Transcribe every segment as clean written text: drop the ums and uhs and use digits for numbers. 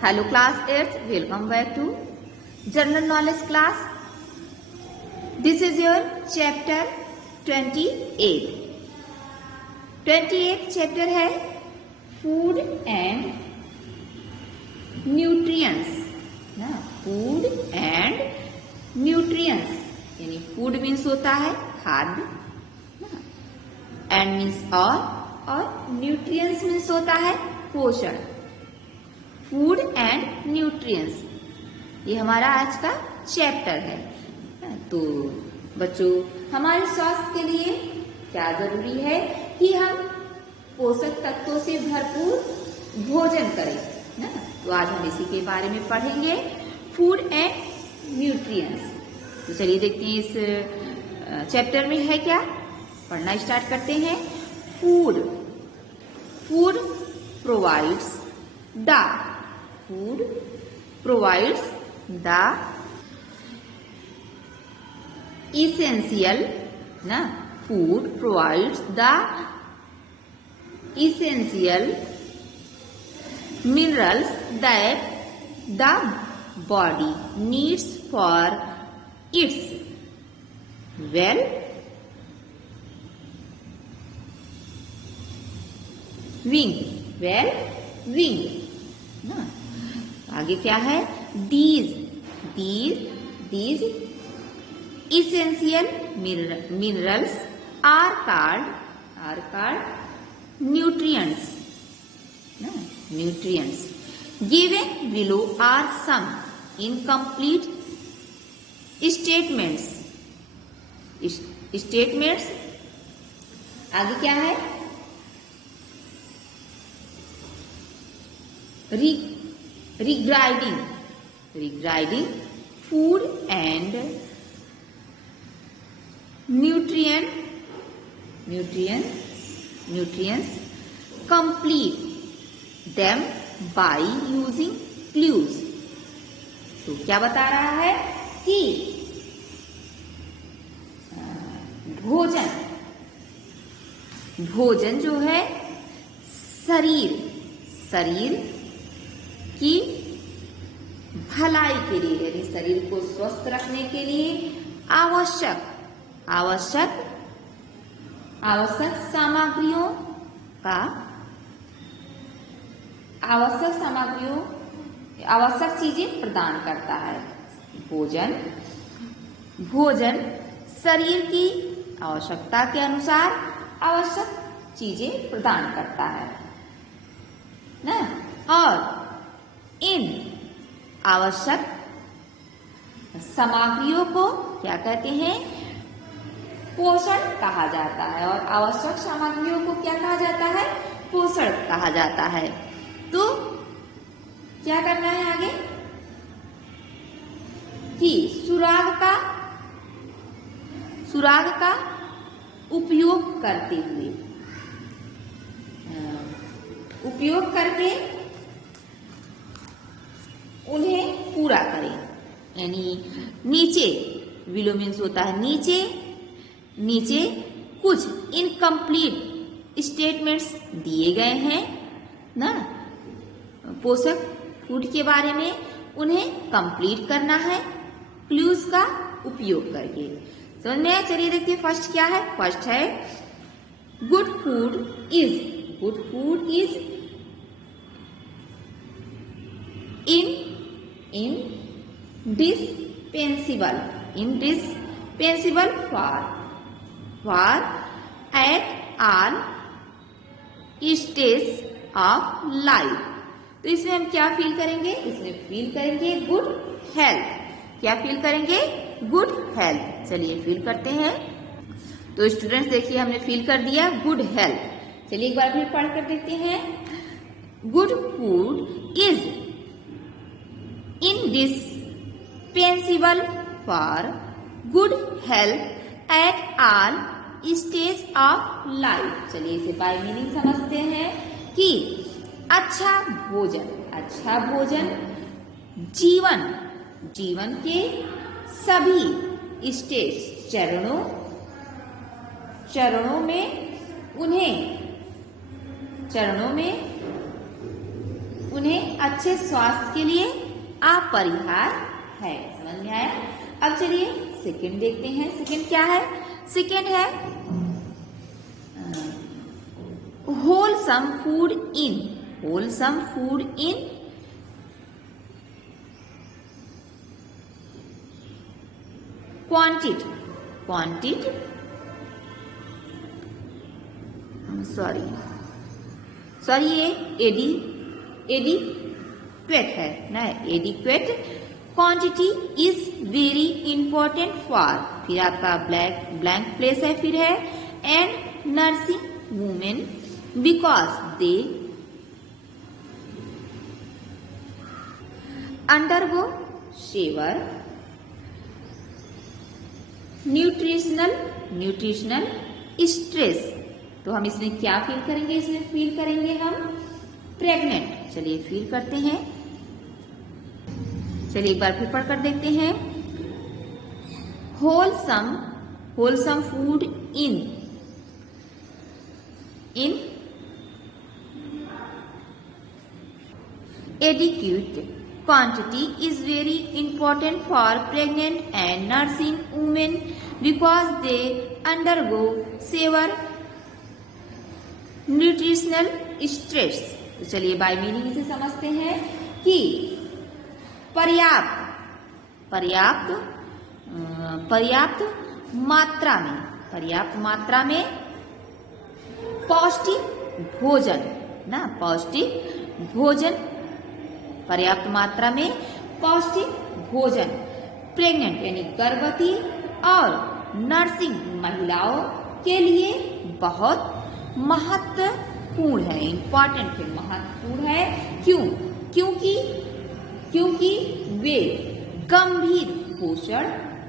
Hello class 8th, welcome back to General Knowledge class. This is your chapter 28. 28 chapter है Food and Nutrients. ना Food and Nutrients यानी food means होता है खाद्य, and means और nutrients means होता है पोषण. फूड एंड न्यूट्रिएंट्स ये हमारा आज का चैप्टर है. तो बच्चों, हमारे स्वास्थ्य के लिए क्या जरूरी है कि हम पोषक तत्वों से भरपूर भोजन करें ना. तो आज हम इसी के बारे में पढ़ेंगे, फूड एंड न्यूट्रिएंट्स. तो चलिए देखते हैं इस चैप्टर में है क्या. पढ़ना स्टार्ट करते हैं. Food provides the Food provides the essential, ना food provides the essential minerals that the body needs for its well-being. ना आगे क्या है. these essential minerals are called nutrients. Given below are some incomplete statements. आगे क्या है. regarding food and nutrients complete them by using clues. तो क्या बता रहा है कि भोजन जो है शरीर की भलाई के लिए यानी शरीर को स्वस्थ रखने के लिए आवश्यक चीजें प्रदान करता है. भोजन शरीर की आवश्यकता के अनुसार आवश्यक चीजें प्रदान करता है ना. और इन आवश्यक सामग्रियों को क्या कहते हैं, पोषण कहा जाता है. और आवश्यक सामग्रियों को क्या कहा जाता है, पोषण कहा जाता है. तो क्या करना है आगे कि सुराग का उपयोग करके उन्हें पूरा करें. यानी नीचे बिलो मीन्स होता है नीचे कुछ इनकम्प्लीट स्टेटमेंट्स दिए गए हैं ना पोषक फूड के बारे में. उन्हें कंप्लीट करना है क्लूज का उपयोग करके. समझ में? चलिए देखिए फर्स्ट क्या है. फर्स्ट है good food is indispensable for at all stages of life. तो इसमें हम क्या फील करेंगे, इसमें फील करेंगे गुड हेल्थ. क्या फील करेंगे, गुड हेल्थ. चलिए फील करते हैं. तो स्टूडेंट्स देखिए हमने फील कर दिया गुड हेल्थ. चलिए एक बार फिर पढ़ कर देखते हैं. Good food is indispensable for good health at all stages of life. चलिए इसे बाय मीनिंग समझते हैं कि अच्छा भोजन जीवन के सभी स्टेज चरणों में उन्हें अच्छे स्वास्थ्य के लिए अपरिहार्य है। समझ में आया? अब चलिए सेकंड देखते हैं। सेकंड क्या है? सेकंड है wholesome food in quantity sorry ये एडिक्वेट है ना, adequate quantity is very important for, फिर आपका ब्लैंक प्लेस है, फिर है and nursing women because they undergo severe nutritional stress. तो हम इसमें क्या फील करेंगे? इसमें फील करेंगे हम प्रेग्नेंट। चलिए फील करते हैं। चलिए एक बार फिर पढ़कर देखते हैं। Wholesome food in adequate quantity is very important for pregnant and nursing women because they undergo severe nutritional stress. तो चलिए बाय मीनिंग इसे समझते हैं कि पर्याप्त मात्रा में पौष्टिक भोजन प्रेग्नेंट यानी गर्भवती और नर्सिंग महिलाओं के लिए बहुत महत्वपूर्ण है। इंपॉर्टेंट है, महत्वपूर्ण है। क्योंकि वे गंभीर पोषण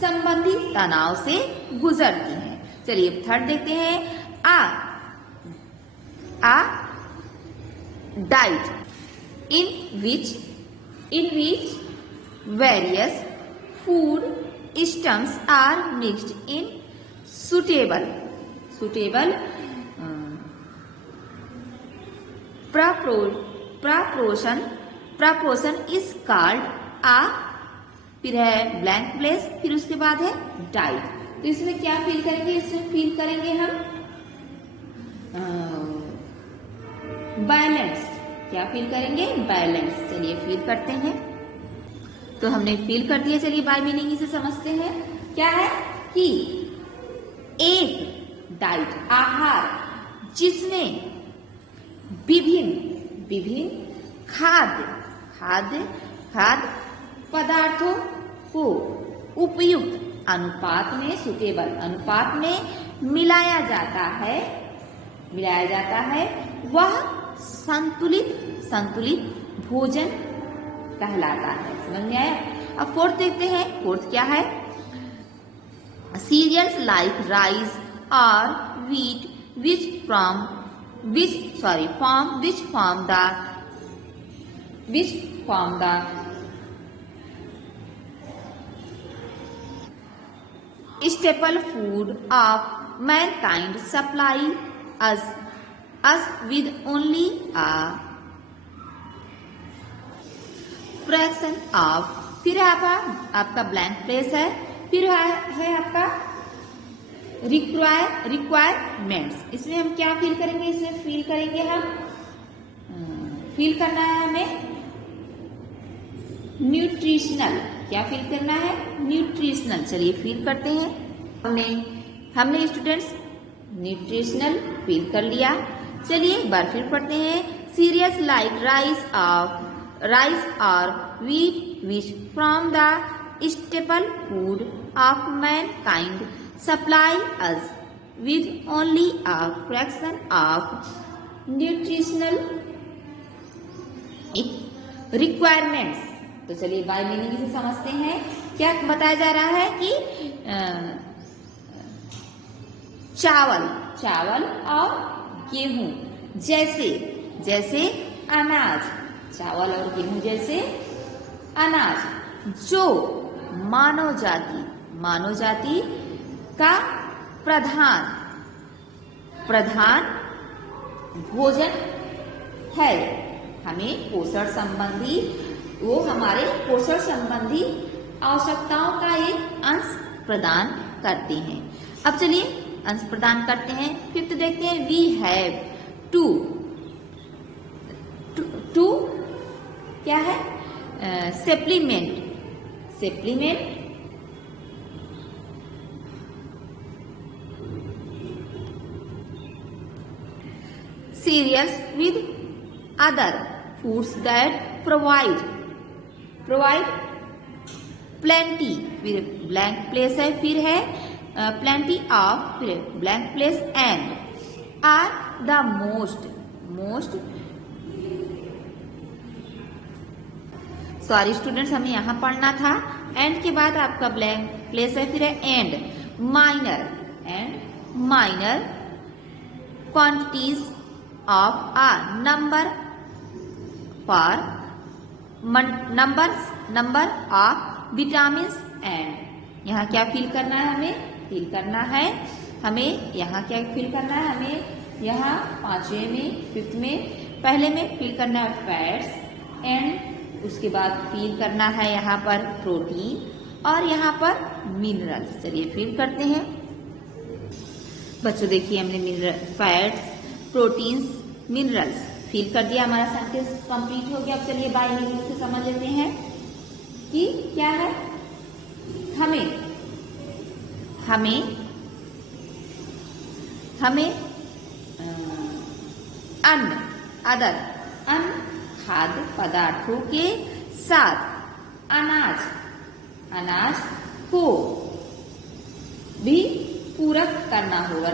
संबंधी तनाव से गुजरती हैं। चलिए थर्ड देखते हैं। आ diet in which various food items are mixed in suitable proportion is called a, फिर है ब्लैंक प्लेस, फिर उसके बाद है डाइट। तो इसमें क्या फील करेंगे? इसमें फील करेंगे हम बैलेंस। क्या फील करेंगे? बैलेंस। चलिए फील करते हैं। तो हमने फील कर दिया। चलिए बाय मीनिंग इसे समझते हैं। क्या है कि एक डाइट आहार जिसमें विभिन्न खाद्य पदार्थों को उपयुक्त अनुपात में सुटेबल अनुपात में मिलाया जाता है वह संतुलित भोजन कहलाता है। समझ में आया? अब फोर्थ देखते हैं। फोर्थ क्या है? सीरियल्स लाइक राइस और wheat which form the staple food of mankind supply us with only a fraction of, फिर आपका ब्लैंक प्लेस है, फिर है आपका रिक्वायरमेंट्स। इसमें हम क्या फील करेंगे? इसमें फील करेंगे हम फील करना है हमें न्यूट्रिशनल। क्या फील करना है? न्यूट्रिशनल। चलिए फील करते हैं। हमने स्टूडेंट्स न्यूट्रिशनल फील कर लिया। चलिए एक बार फिर पढ़ते हैं। सीरियल्स लाइक राइस और wheat which from the staple food of mankind supply us with only a fraction of nutritional requirements। तो चलिए बाय मीनिंग इसे समझते हैं। क्या बताया जा रहा है कि चावल और गेहूं जैसे अनाज, चावल और गेहूं जैसे अनाज जो मानव जाति का प्रधान भोजन है, हमें पोषण संबंधी, वो हमारे पोषण संबंधी आवश्यकताओं का एक अंश प्रदान करते हैं। अब चलिए अंश प्रदान करते हैं। फिफ्थ देखते हैं, वी हैव टू। टू क्या है? Supplement. Supplement cereals with other foods that provide plenty, फिर blank place है, फिर है plenty of, फिर blank place and are the most sorry students, हमें यहाँ पढ़ना था। एंड के बाद आपका ब्लैंक प्लेस है, फिर है and minor quantities of a number of vitamins and यहाँ क्या फिल करना है? हमें यहाँ क्या फिल करना है? हमें यहाँ पांचवें में, फिफ्थ में, पहले में फिल करना है फैट्स एंड उसके बाद फिल करना है यहाँ पर प्रोटीन और यहाँ पर मिनरल्स। चलिए फिल करते हैं बच्चों। देखिए हमने mineral, fats, proteins, minerals fill कर दिया। हमारा सेंटेंस कंप्लीट हो गया। अब चलिए बाय मीनिंग से समझ लेते हैं कि क्या है। हमें अन्न खाद्य पदार्थों के साथ अनाज को भी पूरक करना होगा।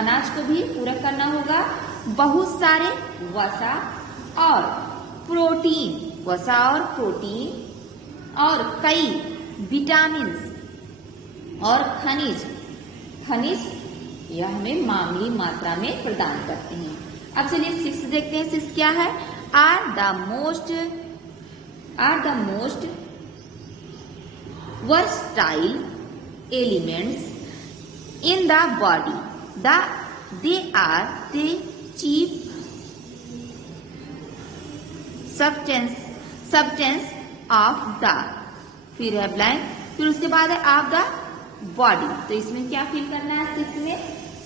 अनाज को भी पूरक करना होगा बहुत सारे वसा और प्रोटीन और कई विटामिन्स और खनिज यह हमें मामूली मात्रा में प्रदान करते हैं। अब चलिए सिक्स देखते हैं। सिक्स क्या है? Are the most versatile elements in the body. They are the chief substance of the, फिर है ब्लैंक, फिर उसके बाद है ऑफ द बॉडी। तो इसमें क्या फिल करना है?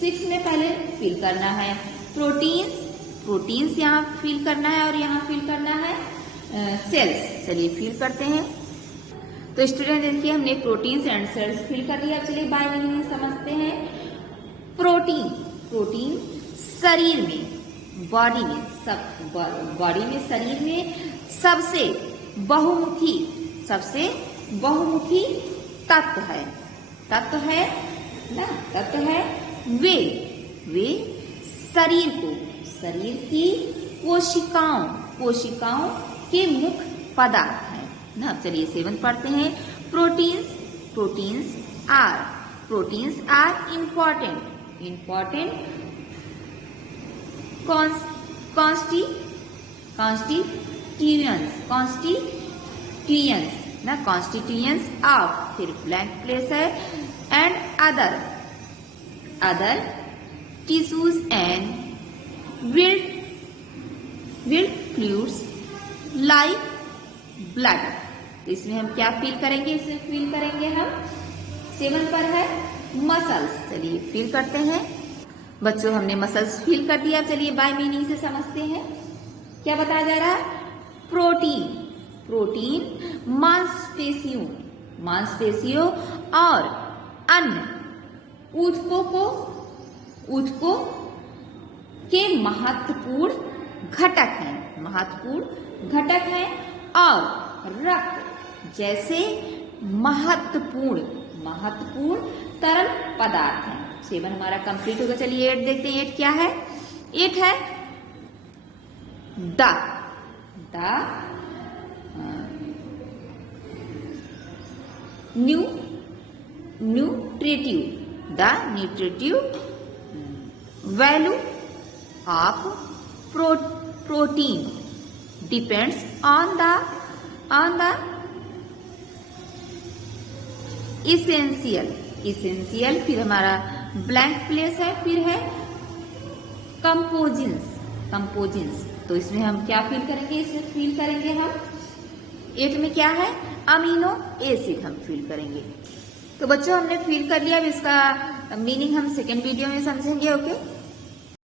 सिक्स में पहले फिल करना है प्रोटीन्स यहाँ फिल करना है और यहाँ फिल करना है सेल्स। चलिए फिल करते हैं। तो स्टूडेंट देखिए हमने प्रोटीन्स एंड सेल्स फिल कर लिया। चलिए बाय मीनिंग समझते हैं। प्रोटीन शरीर में, बॉडी में शरीर में सबसे बहुमुखी तत्व है। वे शरीर की कोशिकाओं के मुख्य पदार्थ हैं ना। चलिए सेवन पढ़ते हैं। Proteins are important constituents of, फिर ब्लैंक प्लेस है and other tissues and wild fluids like blood. तो इसमें हम क्या फील करेंगे? इसमें फील करेंगे हम 7 पर है मसल्स। चलिए फील करते हैं बच्चों। हमने मसल्स फील कर दिया। चलिए बाय मीनिंग से समझते हैं क्या बताया जा रहा है। प्रोटीन मांसपेशियों और अन्य ऊतकों के महत्वपूर्ण घटक हैं और रक्त जैसे महत्वपूर्ण तरल पदार्थ हैं। 7 हमारा कंप्लीट होगा। चलिए 8 देखते हैं। 8 क्या है? 8 है the nutritive value of protein depends on the essential, फिर हमारा ब्लैंक प्लेस है, फिर है कंपोजिंस तो इसमें हम क्या फिल करेंगे, इसमें फिल करेंगे हम 8 में क्या है, अमीनो एसिड हम फिल करेंगे। तो बच्चों हमने फिल कर लिया, अब इसका मीनिंग हम सेकेंड वीडियो में समझेंगे। ओके।